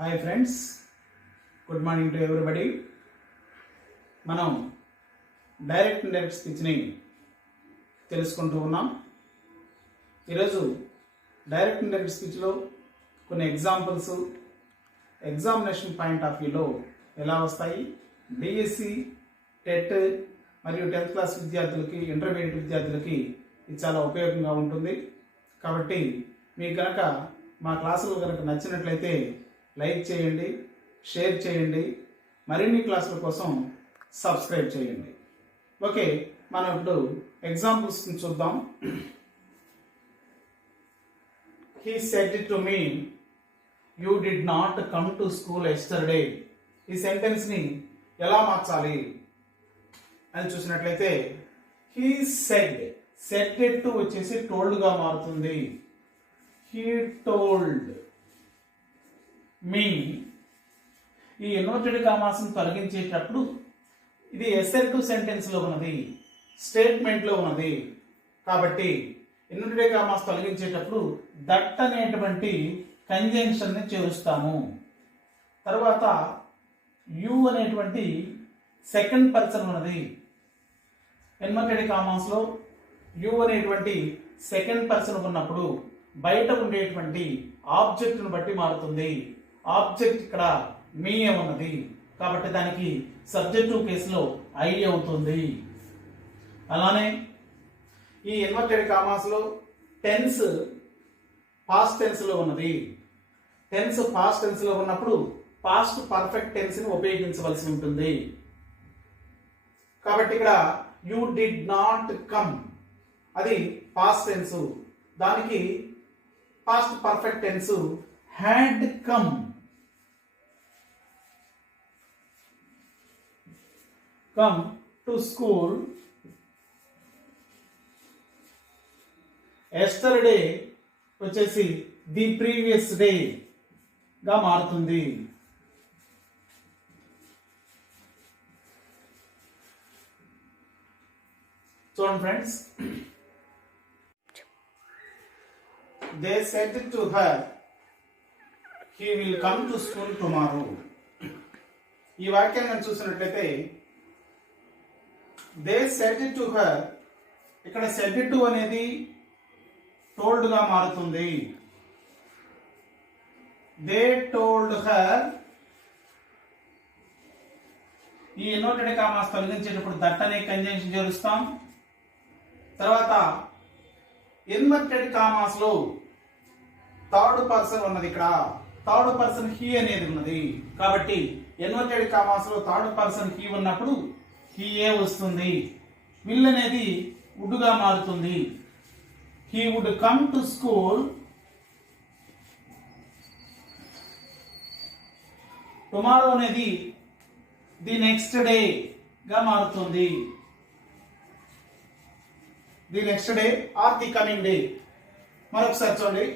Hi friends, good morning to everybody. మనం direct indirect స్పీచ్ని తెలుసుకుంటూ ఉన్నాం. ఈరోజు డైరెక్ట్ ఇండైరెక్ట్ స్పీచ్లో కొన్ని ఎగ్జాంపుల్స్ ఎగ్జామినేషన్ పాయింట్ ఆఫ్ వ్యూలో ఎలా వస్తాయి, డిఎస్సి, టెట్ మరియు 10th క్లాస్ విద్యార్థులకి, ఇంటర్మీడియట్ విద్యార్థులకి ఇది చాలా ఉపయోగంగా ఉంటుంది. కాబట్టి మీకు కనుక మా క్లాసులు కనుక నచ్చినట్లయితే లైక్ చేయండి, షేర్ చేయండి, మరిన్ని క్లాసుల కోసం సబ్స్క్రైబ్ చేయండి. ఓకే, మనం ఇప్పుడు ఎగ్జాంపుల్స్ చూద్దాం. He said to me, you did not come to school yesterday. ఈ సెంటెన్స్ ని ఎలా మార్చాలి అని చూసినట్లయితే he said it to వచ్చేసి told గా మారుతుంది. He told me. ఈ ఇన్వర్టెడ్ కామాస్ తొలగించేటప్పుడు ఇది ఎసర్టివ్ సెంటెన్స్ లో ఉన్నది, స్టేట్మెంట్ లో ఉన్నది. కాబట్టి ఇన్వర్టెడ్ కామాస్ తొలగించేటప్పుడు దట్ అనేటువంటి కంజంక్షన్ ని చేరుస్తాము. తర్వాత యు అనేటువంటి సెకండ్ పర్సన్ ఉన్నది. ఇన్వర్టెడ్ కామాస్ లో యు అనేటువంటి సెకండ్ పర్సన్ ఉన్నప్పుడు బయట ఉండేటువంటి ఆబ్జెక్ట్ ను బట్టి మారుతుంది. ఆబ్జెక్ట్ ఇక్కడ మీ ఉన్నది కాబట్టి దానికి సబ్జెక్టివ్ కేసులో ఐ అవుతుంది. అలానే ఈ ఇన్వర్టెడ్ కామాస్ లో టెన్స్ పాస్ట్ టెన్స్ లో ఉన్నది. టెన్స్ పాస్ట్ టెన్స్ లో ఉన్నప్పుడు పాస్ట్ పర్ఫెక్ట్ టెన్స్ ని ఉపయోగించవలసి ఉంటుంది. కాబట్టి ఇక్కడ యు డిడ్ నాట్ కమ్ అది పాస్ట్ టెన్స్, దానికి past perfect tense had come. Come to school yesterday వచ్చేసి ది ప్రీవియస్ డే గా మారుతుంది. చూడండి friends, they said to her he will come to school tomorrow. ఈ వాక్యాన్ని చూసినట్లయితే they said to her, ఇక్కడ said to అనేది told గా మారుతుంది. they told her. ఈ ఇన్వర్టెడ్ కామాస్ తొలగించేటప్పుడు దట్ అనే కంజంక్షన్ చేరుస్తాం. తర్వాత ఇన్వర్టెడ్ కామాస్ లో థర్డ్ పర్సన్ ఉన్నది. ఇక్కడ థర్డ్ పర్సన్ హీ అనేది ఉన్నది. కాబట్టి ఇన్వర్టెడ్ కామాస్ లో థర్డ్ పర్సన్ హీ ఉన్నప్పుడు హీ ఏ వస్తుంది. విల్ అనేది వుడ్ గా మారుతుంది. He would come to school tomorrow అనేది ది నెక్స్ట్ డే గా మారుతుంది. The next day or the coming day. మరొకసారి చూడండి,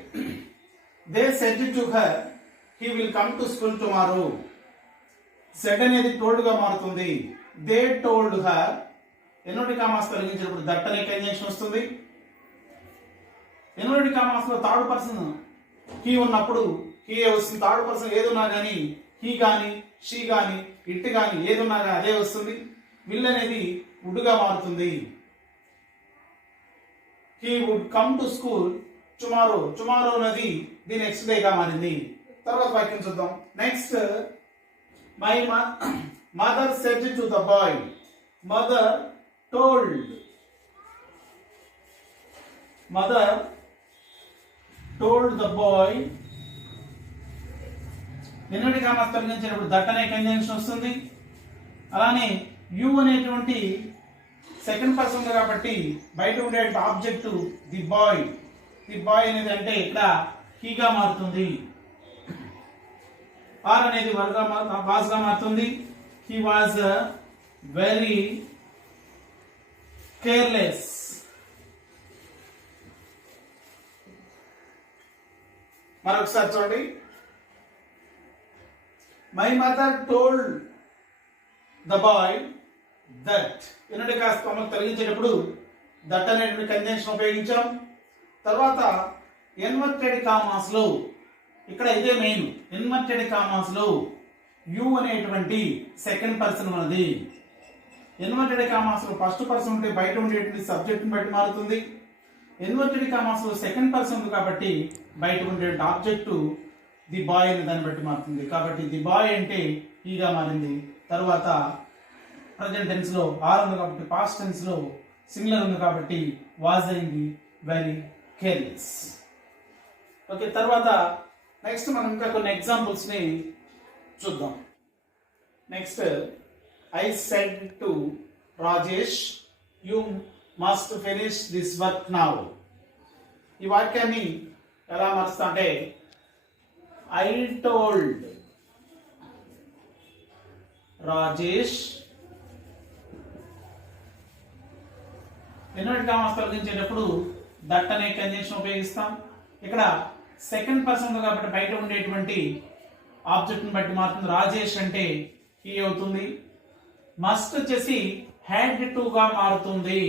they said to her he will come to school tomorrow. Said అనేది టోల్డ్ గా మారుతుంది. They told her. Inverted commas తొలగించినప్పుడు that అనే కంజంక్షన్ వస్తుంది. ఇన్వర్టెడ్ కామాస్ లో థర్డ్ పర్సన్ హీ ఉన్నప్పుడు హీ వస్తుంది. థర్డ్ పర్సన్ ఏదున్నా కానీ హీ కానీ షీ కానీ ఇట్ కానీ ఏదున్నా కానీ అదే వస్తుంది. విల్ అనేది వుడ్ గా మారుతుంది. He would come to school tomorrow. Tomorrow అనేది ది నెక్స్ట్ డే గా మారింది. తర్వాత వాక్యం చూద్దాం. Next, my mother said to the boy. Mother told. Mother told the boy. Inverted commas తొలగించినప్పుడు దట్ అనే కంజంక్షన్ వస్తుంది. అలానే యు అనేటువంటి సెకండ్ పర్సన్ కాబట్టి బయట ఉండే object the boy. The boy అనేది అంటే ఇక్కడ హీగా మారుతుంది. ఆర్ అనేది వాజ్ గా మారుతుంది. He was very careless. మరొకసారి చూడండి, my mother told the boy that. Inverted commas తొలగించేటప్పుడు దట్ అనేటువంటి కంజంక్షన్ ఉపయోగించాం. తర్వాత ఇన్వర్టెడ్ కామాస్ లో ఇక్కడ ఇదే మెయిన్. ఇన్వర్టెడ్ కామాస్ లో యు అనేటువంటి సెకండ్ పర్సన్ ఉన్నది. ఇన్వర్టెడ్ కామాస్ లో ఫస్ట్ పర్సన్ ఉంటే బయట ఉండేటువంటి సబ్జెక్ట్ ని బట్టి మారుతుంది. ఇన్వర్టెడ్ కామాస్ లో సెకండ్ పర్సన్ ఉంది కాబట్టి బయట ఉండే ఆబ్జెక్ట్ ది బాయ్ అనే దాన్ని బట్టి మారుతుంది. కాబట్టి ది బాయ్ అంటే ఈగా మారింది. తర్వాత ప్రజెంట్ టెన్స్ లో ఆర్ ఉంది కాబట్టి పాస్ట్ టెన్స్ లో సింగులర్ ఉంది కాబట్టి వాజ్ అయింది. Very careless. ఓకే, తర్వాత నెక్స్ట్ మనం ఇంకా కొన్ని ఎగ్జాంపుల్స్ ని చూద్దాం. Next, I said to Rajesh you must finish this work now. ఈ వాక్యాన్ని ఎలా మారుస్తా అంటే I told Rajesh. Inverted commas తొలగించేటప్పుడు దట్ అనే కంజంక్షన్ ఉపయోగిస్తాం. ఇక్కడ సెకండ్ పర్సన్ కాబట్టి బయట ఉండేటువంటి ఆబ్జెక్ట్ ని బట్టి మారుతుంది. రాజేష్ అంటే హీ అవుతుంది. మస్ట్ వచ్చేసి హ్యాడ్ టు గా మారుతుంది.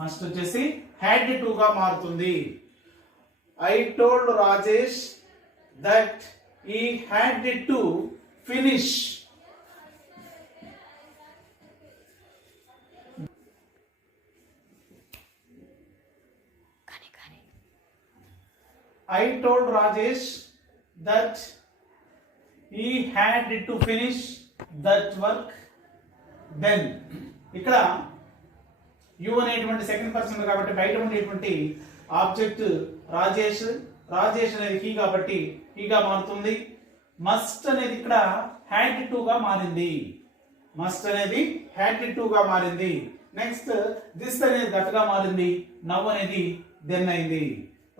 మస్ట్ వచ్చేసి హ్యాడ్ టు గా మారుతుంది. I told Rajesh that he had to finish. I told Rajesh that he had to finish that work then. ఇక్కడ యు అనేటువంటి సెకండ్ పర్సన్ కాబట్టి బయట ఉండేటువంటి ఆబ్జెక్ట్ రాజేష్. రాజేష్ అనేది హీ కాబట్టి హీగా మారుతుంది. మస్ట్ అనేది ఇక్కడ హ్యాడ్ టు గా మారింది. మస్ట్ అనేది హ్యాడ్ టు గా మారింది. నెక్స్ట్, దిస్ అనేది దట్ గా మారింది. నవ్ అనేది దెన్ అయింది.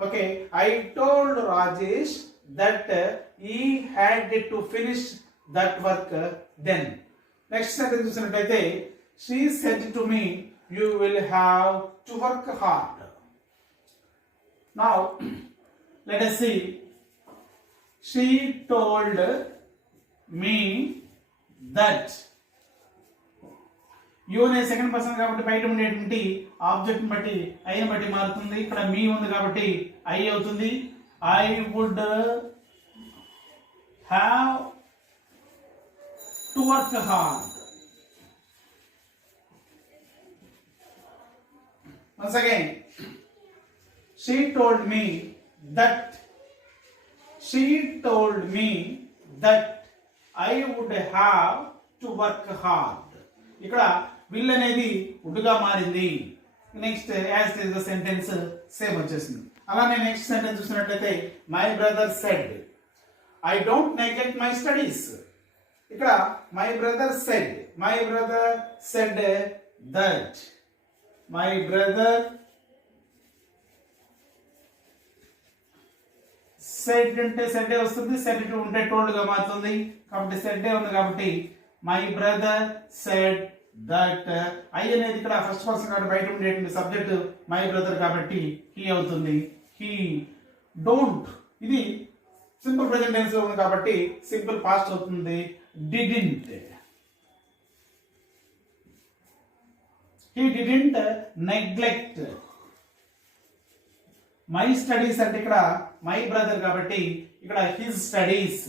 Okay, I told Rajesh that he had to finish that work then. Next sentence చూసినట్లయితే she said to me you will have to work hard. Now let us see. She told me that. You అనే second person కాబట్టి బయట ఉండేటువంటి object బట్టి ఐని బట్టి మారుతుంది. ఇక్కడ మీ ఉంది కాబట్టి ఐ అవుతుంది. I would have to work hard. Once again, she told me that. She told me that I would have to work hard. ఇక్కడ విల్ అనేది వుడ్ గా మారింది. Next, as is the sentence same వచ్చేసింది. అలానే next sentence చూసినట్లయితే my brother said I don't neglect my studies. ఇక్కడ my brother said that. My brother said అంటే said వస్తుంది. సెడ్ టు ఉంటే టోల్డ్ గా మారుతుంది కాబట్టి సెడ్ ఉంది కాబట్టి my brother said that. I అనేది ఇక్కడ ఫస్ట్ పర్సన్ కాబట్టి బయట ఉండేటువంటి సబ్జెక్ట్ మై బ్రదర్ కాబట్టి హీ అవుతుంది. హీ డోంట్, ఇది సింపుల్ ప్రెజెంట్ టెన్స్ లో ఉంది కాబట్టి సింపుల్ పాస్ట్ అవుతుంది. Didn't. He didn't neglect. My studies అంటే ఇక్కడ మై బ్రదర్ కాబట్టి ఇక్కడ హిజ్ స్టడీస్.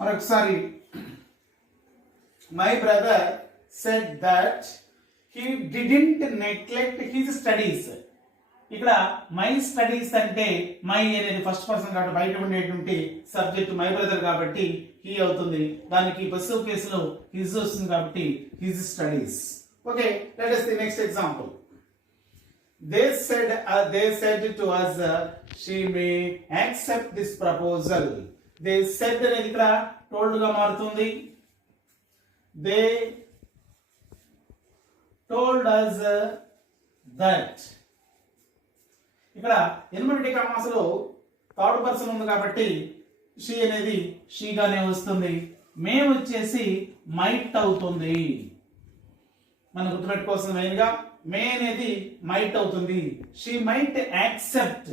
మరొకసారి, my brother said that he didn't neglect his studies. ఇక్కడ మై స్టడీస్ అంటే మై అనేది ఫస్ట్ పర్సన్ కాబట్టి బయట ఉండేటువంటి సబ్జెక్ట్ మై బ్రదర్ కాబట్టి హీ అవుతుంది. దానికి పసివ్ కేసులో హిజ్ వస్తుంది కాబట్టి his studies. Okay, let us see next example. They said to us she may accept this proposal. They said అనేది ఇక్కడ told గా మారుతుంది. They told us that. ఇక్కడ ఇన్వర్టెడ్ కామాస్ లో థర్డ్ పర్సన్ ఉంది కాబట్టి షీ అనేది షీ గానే వస్తుంది. మేము వచ్చేసి మైట్ అవుతుంది. మనం గుర్తుపెట్టుకోవాల్సిన మెయిన్ గా మే అనేది మైట్ అవుతుంది. She might accept.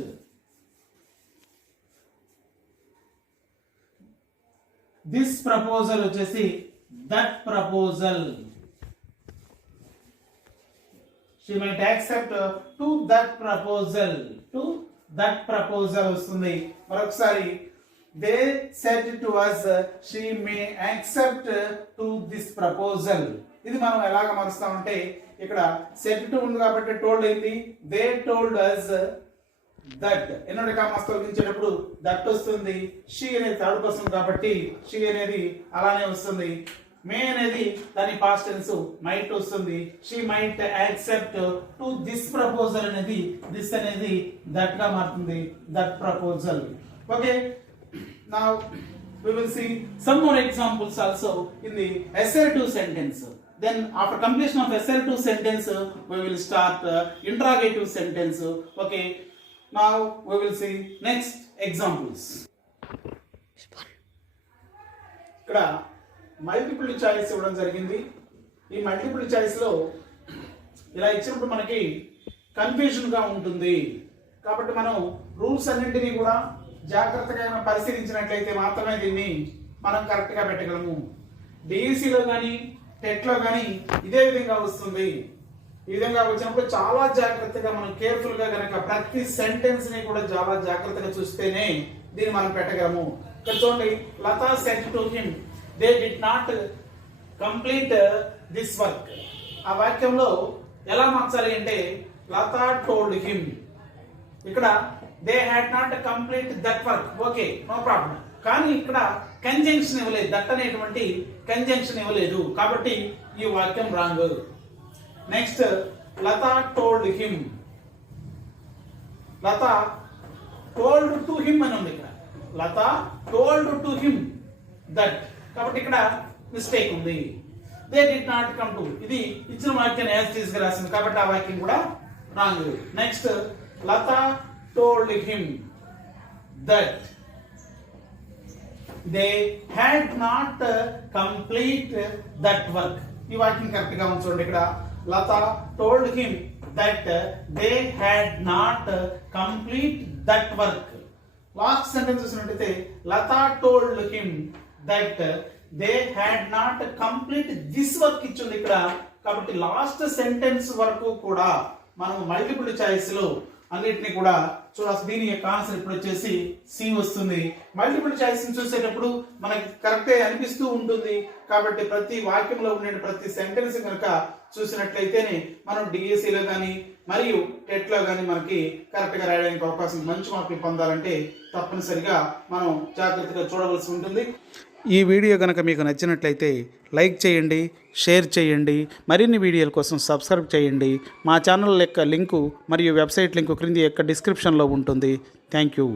This proposal వచ్చేసి that proposal. she might accept to that proposal. To that proposal వస్తుంది. మరొకసారి they said to us she may accept to this proposal. ఇది మనం ఎలాగ మారుస్తామంటే ఇక్కడ said to ఉంది కాబట్టి told అయింది. they told us that ఎన్నోటి కామాస్ తొలగించేటప్పుడు దట్ వస్తుంది. షీ అనేది థర్డ్ పర్సన్ కాబట్టి షీ అనేది అలానే వస్తుంది. మే అనేది దాని పాస్ట్ టెన్స్ మైట్ వస్తుంది. She might accept to this proposal అనేది దిస్ అనేది దట్ గా మారుతుంది. That proposal. Okay, now we will see some more examples also in the assertive sentence. Then after completion of assertive sentence we will start interrogative sentence. Okay, now we will see next examples. ఇక్కడ multiple choice ఇవ్వడం జరిగింది. ఈ multiple choice లో ఇలా ఇచ్చినప్పుడు మనకి confusion గా ఉంటుంది కాబట్టి మనం రూల్స్ అన్నింటినీ కూడా జాగ్రత్తగా పరిశీలించినట్లయితే మాత్రమే దీన్ని మనం కరెక్ట్ గా పెట్టగలము. డిఈసిలో కానీ టెట్లో కానీ ఇదే విధంగా వస్తుంది. ఈ విధంగా వచ్చినప్పుడు చాలా జాగ్రత్తగా మనం కేర్ఫుల్ గా కనుక ప్రతి సెంటెన్స్ ని కూడా చాలా జాగ్రత్తగా చూస్తేనే దీన్ని మనం పెట్టగలము. ఇక్కడ చూడండి, Lata said to him they did not complete this work. ఆ వాక్యంలో ఎలా మార్చాలి అంటే లతా టోల్డ్ హిమ్, ఇక్కడ they had not complete that work. Okay, no problem. కానీ ఇక్కడ కంజంక్షన్ ఇవ్వలేదు, దట్ అనేటువంటి కంజంక్షన్ ఇవ్వలేదు కాబట్టి ఈ వాక్యం wrong. Next, Lata told him, Lata told to him అని ఉంది. ఇక్కడ Lata told to him that, కాబట్టి ఇక్కడ మిస్టేక్ ఉంది. They did not come to, ఇది ఇచ్చిన వాక్యాన్ని యాజ్ టీజ్ గా రాసింది కాబట్టి ఆ వాక్యం కూడా wrong. Next, Lata told him that they had not complete that work. ఈ వాక్యం కరెక్ట్ గా ఉంచండి. ఇక్కడ Latha told him that they had not complete that work. Last sentence చూసినట్లయితే Latha told him that they had not complete this work ఇచ్చింది ఇక్కడ. కాబట్టి last sentence వరకు కూడా మనం మల్టిపుల్ చాయిస్ లో అన్నిటిని కూడా చూడాల్సి. దీని యొక్క ఆన్సర్ ఇప్పుడు వచ్చేసి సి వస్తుంది. మల్టిపుల్ చాయిస్ చూసేటప్పుడు మనకి కరెక్టే అనిపిస్తూ ఉంటుంది కాబట్టి ప్రతి వాక్యంలో ఉండే ప్రతి సెంటెన్స్ కనుక చూసినట్లయితేనే మనం డిఎస్సిలో కానీ మరియు టెట్ లో కానీ మనకి కరెక్ట్ గా రాయడానికి అవకాశం, మంచి మార్కులు పొందాలంటే తప్పనిసరిగా మనం జాగ్రత్తగా చూడవలసి ఉంటుంది. ఈ వీడియో కనుక మీకు నచ్చినట్లయితే లైక్ చేయండి, షేర్ చేయండి. మరిన్ని వీడియోల కోసం సబ్స్క్రైబ్ చేయండి. మా ఛానల్ యొక్క లింకు మరియు వెబ్సైట్ లింకు క్రింది యొక్క డిస్క్రిప్షన్లో ఉంటుంది. Thank you.